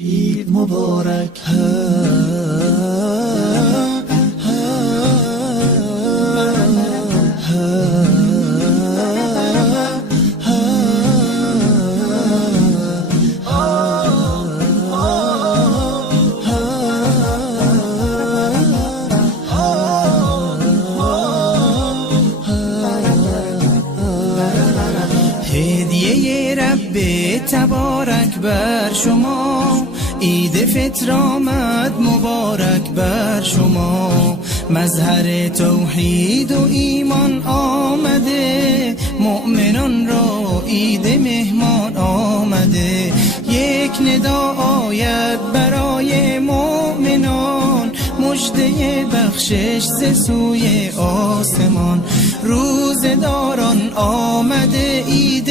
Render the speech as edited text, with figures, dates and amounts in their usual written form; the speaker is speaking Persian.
عید مبارک. هدیه رب تبارک بر شما، عید فطر آمد مبارک بر شما. مظهر توحید و ایمان آمده، مؤمنان را عید مهمان آمده. یک ندا آید برای مؤمنان، مژده بخشش ز سوی آسمان. روزداران آمده عید